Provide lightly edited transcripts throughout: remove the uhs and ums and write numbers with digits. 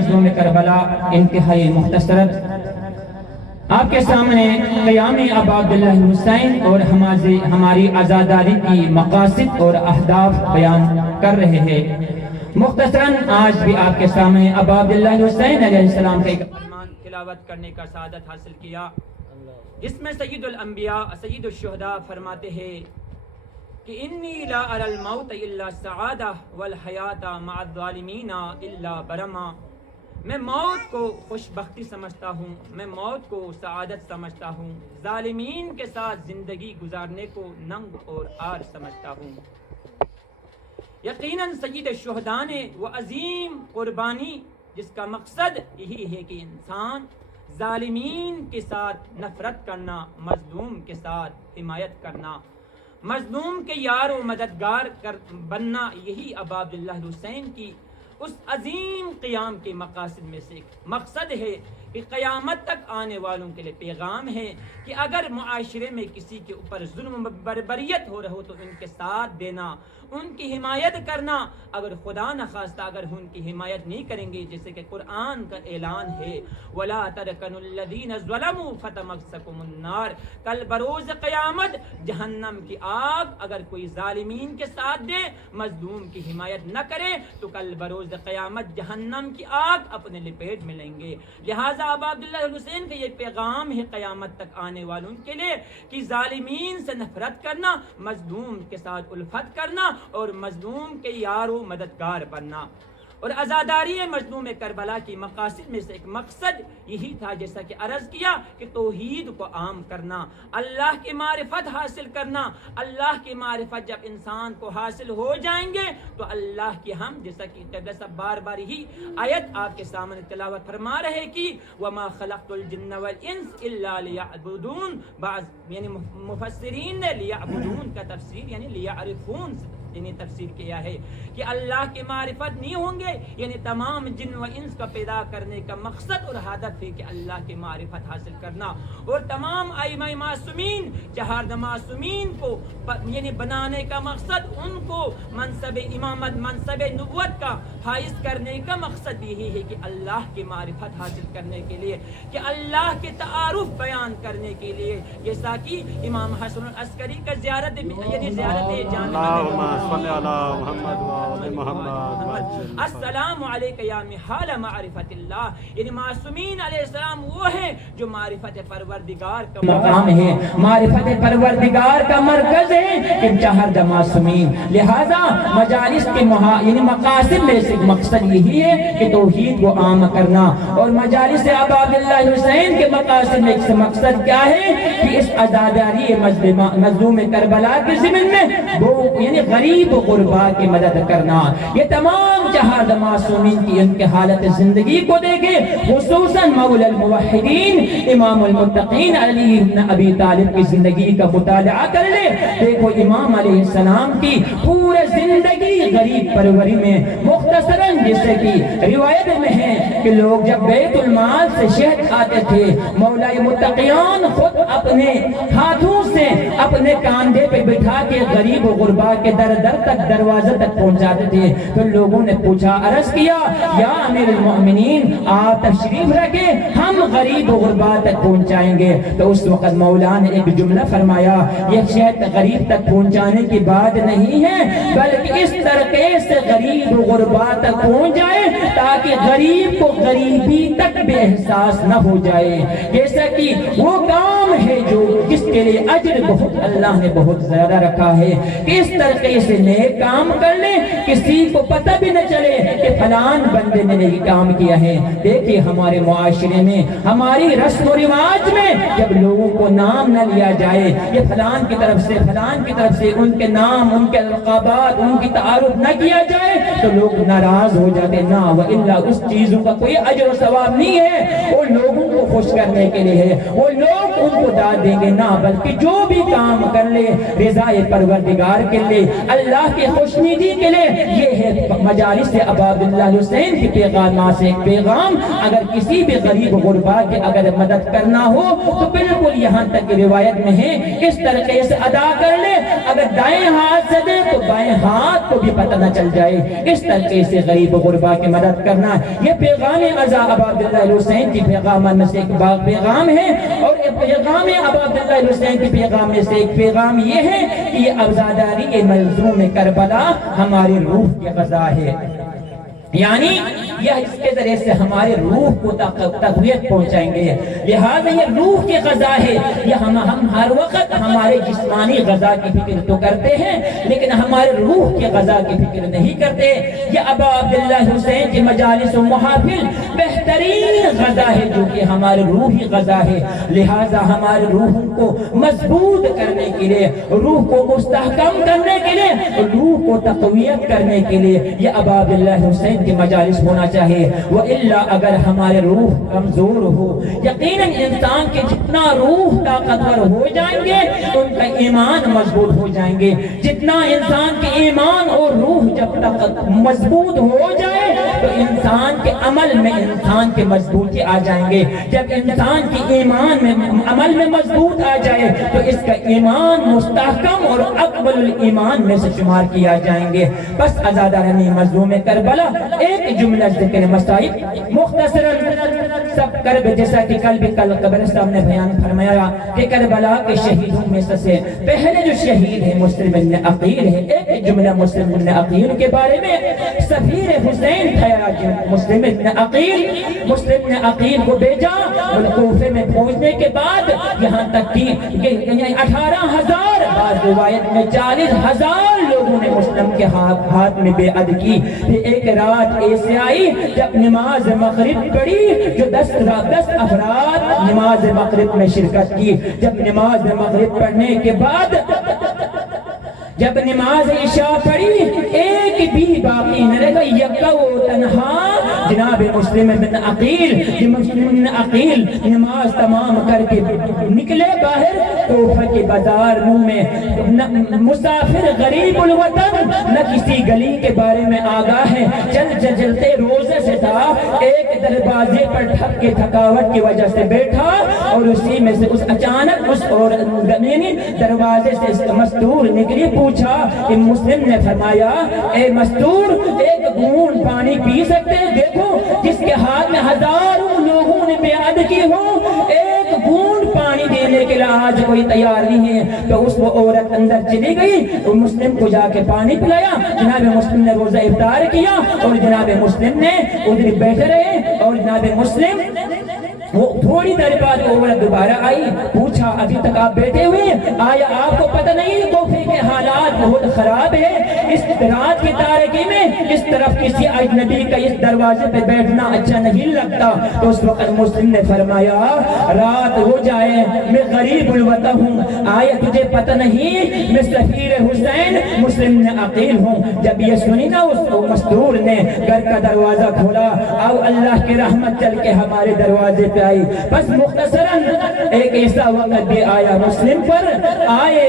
مظلوم کربلا انتہائی مختصر آپ کے سامنے قیام ابا عبداللہ حسین اور ہماری آزاداری کی مقاصد اور اہداف بیان کر رہے ہیں۔ مختصراً آج بھی آپ کے سامنے ابا عبداللہ حسین علیہ السلام کا ایک فرمان تلاوت کرنے کا سعادت حاصل کیا، جس میں سید الانبیاء سید الشہداء فرماتے ہیں کہ انی لا اری الموت الا سعادہ والحیات مع الظالمین الا برما، میں موت کو خوش بختی سمجھتا ہوں، میں موت کو سعادت سمجھتا ہوں، ظالمین کے ساتھ زندگی گزارنے کو ننگ اور عار سمجھتا ہوں۔ یقیناً سید الشہداء نے وہ عظیم قربانی جس کا مقصد یہی ہے کہ انسان ظالمین کے ساتھ نفرت کرنا، مظلوم کے ساتھ حمایت کرنا، مظلوم کے یار و مددگار بننا، یہی ابا عبداللہ حسین کی اس عظیم قیام کے مقاصد میں سے ایک مقصد ہے کہ قیامت تک آنے والوں کے لیے پیغام ہے کہ اگر معاشرے میں کسی کے اوپر ظلم و بربریت ہو رہا ہو تو ان کے ساتھ دینا، ان کی حمایت کرنا، اگر خدا نخواستہ اگر ان کی حمایت نہیں کریں گے، جیسے کہ قرآن کا اعلان ہے وَلَا تَرْكَنُوا الَّذِينَ ظَلَمُوا فَتَمَسَّكُمُ النَّارُ، کل بروز قیامت جہنم کی آگ اگر کوئی ظالمین کے ساتھ دے، مظلوم کی حمایت نہ کرے تو کل بروز قیامت جہنم کی آگ اپنے لپیٹ میں لیں گے۔ لہٰذا ابا عبداللہ حسین کا یہ پیغام ہے قیامت تک آنے والوں کے لیے کہ ظالمین سے نفرت کرنا، مظلوم کے ساتھ الفت کرنا اور مظلوم کے یار و مددگار بننا۔ اور عزاداری مظلوم کربلا کی مقاصد میں سے ایک مقصد یہی تھا، جیسا کہ عرض کیا، کہ توحید کو عام کرنا، اللہ کی معرفت حاصل کرنا۔ اللہ کی معرفت جب انسان کو حاصل ہو جائیں گے تو اللہ کی ہم، جیسا کہ قبلہ صاحب بار بار ہی آیت آپ کے سامنے تلاوت فرما رہے کہ وَمَا خَلَقْتُ الْجِنَّ وَالْإِنسَ إِلَّا لِيَعْبُدُونَ، بعض یعنی مفسرین نے لیعبدون کا تفسیر یعنی لیعرفون یعنی تفسیر کیا ہے کہ اللہ کی معرفت نہیں ہوں گے، یعنی تمام جن و انس کا پیدا کرنے کا مقصد اور ہدف ہے کہ اللہ کی معرفت حاصل کرنا، اور تمام ائمہ معصومین، چہارہ معصومین کو یعنی بنانے کا مقصد، ان کو منصب امامت، منصب نبوت کا حائز کرنے کا مقصد یہی ہے کہ اللہ کی معرفت حاصل کرنے کے لیے، کہ اللہ کے تعارف بیان کرنے کے لیے، جیسا کہ امام حسن العسکری کا زیارت یعنی زیارت جان صلی اللہ محمد وعلی محمد السلام علیکہ یا محال معرفت اللہ، یعنی معصومین علیہ السلام وہ ہیں جو معرفت پروردگار کا مقام ہے، معرفت پروردگار کا مرکز ہے کہ چہر معصومین۔ لہذا مجالس کے یعنی مقاصد میں سے مقصد یہی ہے کہ توحید کو عام کرنا، اور مجالس ابا عبداللہ حسین کے مقاصد میں سے مقصد کیا ہے کہ اس عزاداری مظلوم کربلا کے ضمن میں وہ یعنی غریب و غربا کی مدد کرنا۔ یہ تمام چہارہ معصومین کی ان کے حالت زندگی کو دیکھے، خصوصاً مولا الموحدین امام المتقین علی بن ابی طالب کی زندگی کا مطالعہ کر لے۔ دیکھو امام علیہ السلام کی پورے زندگی غریب پروری میں، مختصراً جیسے کہ روایت میں ہے کہ لوگ جب بیت المال سے شہد کھاتے تھے، مولا متقیان خود اپنے ہاتھوں سے اپنے کاندھے پہ بٹھا کے غریب و غربا کے در در تک دروازے تک پہنچاتے تھے۔ تو لوگوں نے پوچھا، عرض کیا یا امیر المؤمنین آپ تشریف رکھیں، ہم غریب و غربا تک پہنچائیں گے۔ تو اس وقت مولا نے ایک جملہ فرمایا، یہ شہد غریب تک پہنچانے کی بات نہیں ہے، بلکہ اس طریقے سے غریب و غربا تک پہنچ جائے تاکہ غریب کو غریبی تک بے احساس نہ ہو جائے۔ جیسا کہ وہ کام ہے جو جس کے لیے اجر بہت اللہ نے بہت زیادہ رکھا ہے، کہ اس طریقے سے نیک کام کر لیں، کسی کو پتہ بھی نہ چلے کہ فلان بندے نے یہ کام کیا ہے۔ دیکھیے ہمارے معاشرے میں، ہماری رسم و رواج میں جب لوگوں کو نام نہ لیا جائے، یہ فلان کی طرف سے فلان کی طرف سے ان کے نام، ان کے القابات، ان کی تعارف نہ کیا جائے تو لوگ ناراض ہو جاتے، نہ وإلا اس چیزوں کا کوئی اجر و ثواب نہیں ہے، وہ لوگوں کو خوش کرنے کے لیے ہے، وہ لوگ ان کو داد دیں گے، نہ بلکہ جو بھی کام کر لے رضا پروردگار کے لیے، اللہ کی خوشنودی کے لیے یہ ہے مجالس ابا عبداللہ حسین کے پیغامات سے ایک پیغام. اگر کسی بھی غریب غربا کے اگر مدد کرنا ہو تو بالکل یہاں تک روایت میں ہے اس طریقے سے ادا کر لے. اگر دائیں ہاتھ سے دے تو بائیں ہاتھ کو بھی پتہ نہ چل جائے. اس طریقے سے غریب غربا کی مدد کرنا یہ پیغام ازا ابا عبداللہ حسین کی پیغامات میں سے ایک پیغام ہے. اور پیغام ابا عبداللہ حسین کی پیغام میں سے ایک پیغام یہ ہے کہ یہ عزاداری ملزوم کربلا ہماری روح کی غذا ہے. یعنی یہ اس کے ذریعے سے ہمارے روح کو تقویت پہنچائیں گے. لہذا یہ روح کی غذا ہے. یہ ہم ہر وقت ہمارے جسمانی غذا کی فکر تو کرتے ہیں لیکن ہمارے روح کی غذا کی فکر نہیں کرتے. یہ ابا عبداللہ حسین کی مجالس و محافل بہترین غذا ہے جو کہ ہمارے روحی غذا ہے. لہذا ہمارے روحوں کو مضبوط کرنے کے لیے, روح کو مستحکم کرنے کے لیے, روح کو تقویت کرنے کے لیے یہ ابا عبداللہ حسین کی مجالس ہونا چاہیے. وَإِلَّا اگر ہمارے روح کمزور ہو, یقیناً انسان کے جتنا روح طاقتور ہو جائیں گے ان کا ایمان مضبوط ہو جائیں گے. جتنا انسان کے ایمان اور روح جب تک مضبوط ہو جائے تو انسان کے عمل میں انسان کے مضبوطی آ جائیں گے. جب انسان کی ایمان میں عمل میں مضبوط آ جائے تو اس کا ایمان مستحکم اور اقبل الایمان میں سے شمار کیا جائیں گے. بس عزادارانی مظلوم کربلا ایک جملہ ذکر مصائب مختصراً سب کرب, جیسا کہ کل قبرستان نے بیان فرمایا کہ کربلا کے شہیدوں میں سے پہلے جو شہید ہے مسلم بن عقیل ہے. ایک جملہ مسلم بن عقیل کے بارے میں. سفیر حسین تھا مسلم بن عقیل کو بھیجا کوفے میں پہنچنے کے بعد یہاں تک کہ 18,000 بعض روایت میں 40,000 لوگوں نے مسلم کے ہاتھ میں بیعت کی. ایک رات ایسے آئی جب نماز مغرب پڑھی جو 10 افراد نماز مغرب میں شرکت کی. جب نماز مغرب پڑھنے کے بعد جب نماز عشاء پڑھی ایک بھی باقی نہ رہا, یکا و تنہا جناب مسلم بن عقیل نماز تمام کر کے نکلے باہر. کوفہ کے بازار میں مسافر غریب الوطن نہ کسی گلی کے بارے میں آگاہ ہے. چلتے روزے سے تھا, ایک دروازے پر ٹھپ کے تھکاوٹ کی وجہ سے بیٹھا اور اسی میں سے اچانک اس اور دروازے سے اس مستور نکلی. پوچھا کہ مسلم نے فرمایا اے مستور ایک بوند پانی پی سکتے ہیں؟ دیکھو جس کے ہاتھ میں ہزاروں لوگوں نے بیعت کی ہو ایک بوند پانی دینے کے لیے آج کوئی تیار نہیں ہے. تو اس وہ عورت اندر چلی گئی اور مسلم کو جا کے پانی پلایا. جناب مسلم نے روزہ افطار کیا اور جناب مسلم نے ادھر بیٹھے رہے. اور جناب مسلم وہ تھوڑی دیر بعد عورت دوبارہ آئی. پوچھا ابھی تک آپ بیٹھے ہوئے, آیا آپ کو پتہ نہیں کوفے کے حالات بہت خراب ہے, اس رات کی تاریکی میں اس طرف کسی اجنبی کا اس دروازے پہ بیٹھنا اچھا نہیں لگتا. تو اس وقت مسلم نے فرمایا رات ہو جائے میں غریب الوطن ہوں, آیا تجھے پتہ نہیں میں سفیر حسین مسلم بن عقیل ہوں. جب یہ سنی نا اس مستور نے گھر کا دروازہ کھولا اور اللہ کی رحمت چل کے ہمارے دروازے پہ آئی. بس مختصراً ایک ایسا وقت بھی آیا مسلم پر آئے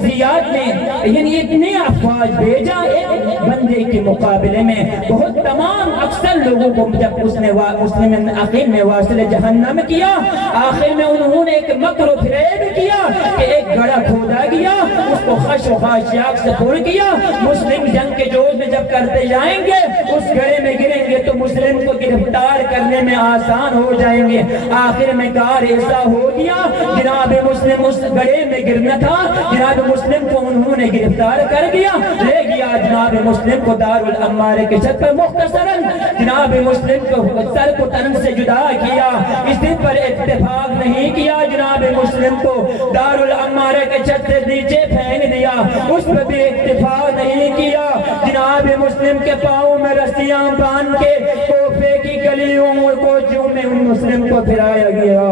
زیاد نے یعنی اتنے افواج بھیجا ایک بندے کے مقابلے میں. بہت تمام اکثر لوگوں کو جب اس نے مسلم بن عقیل نے واصل جہنم کیا. آخر میں انہوں نے ایک مکر و فریب کیا کہ ایک گڑھا کھودا گیا, اس کو خش و خاشاک سے پر کیا. مسلم جنگ کے جوش میں جب کرتے جائیں گے اس گڑھے میں گریں گے تو مسلم کو گرفتار کرنے میں آسان ہو جائیں گے. آخر میں کار ایسا ہو گیا جناب مسلم اس گڑھے میں گرنا تھا, جناب مسلم کو انہوں نے گرفتار کر دیا, لے گیا جناب مسلم کو دار الامارے کے چھت پر. مختصراً جناب مسلم کو سر کو تن سے جدا کیا. اس دن پر اتفاق نہیں کیا, جناب مسلم کو دار الامارے کے چھت سے نیچے پھینک دیا. اس پر بھی اتفاق نہیں کیا, جناب مسلم کے پاؤں میں رسیاں باندھ کے کوفے کی گلیوں کو جو میں ان مسلم کو پھرایا گیا.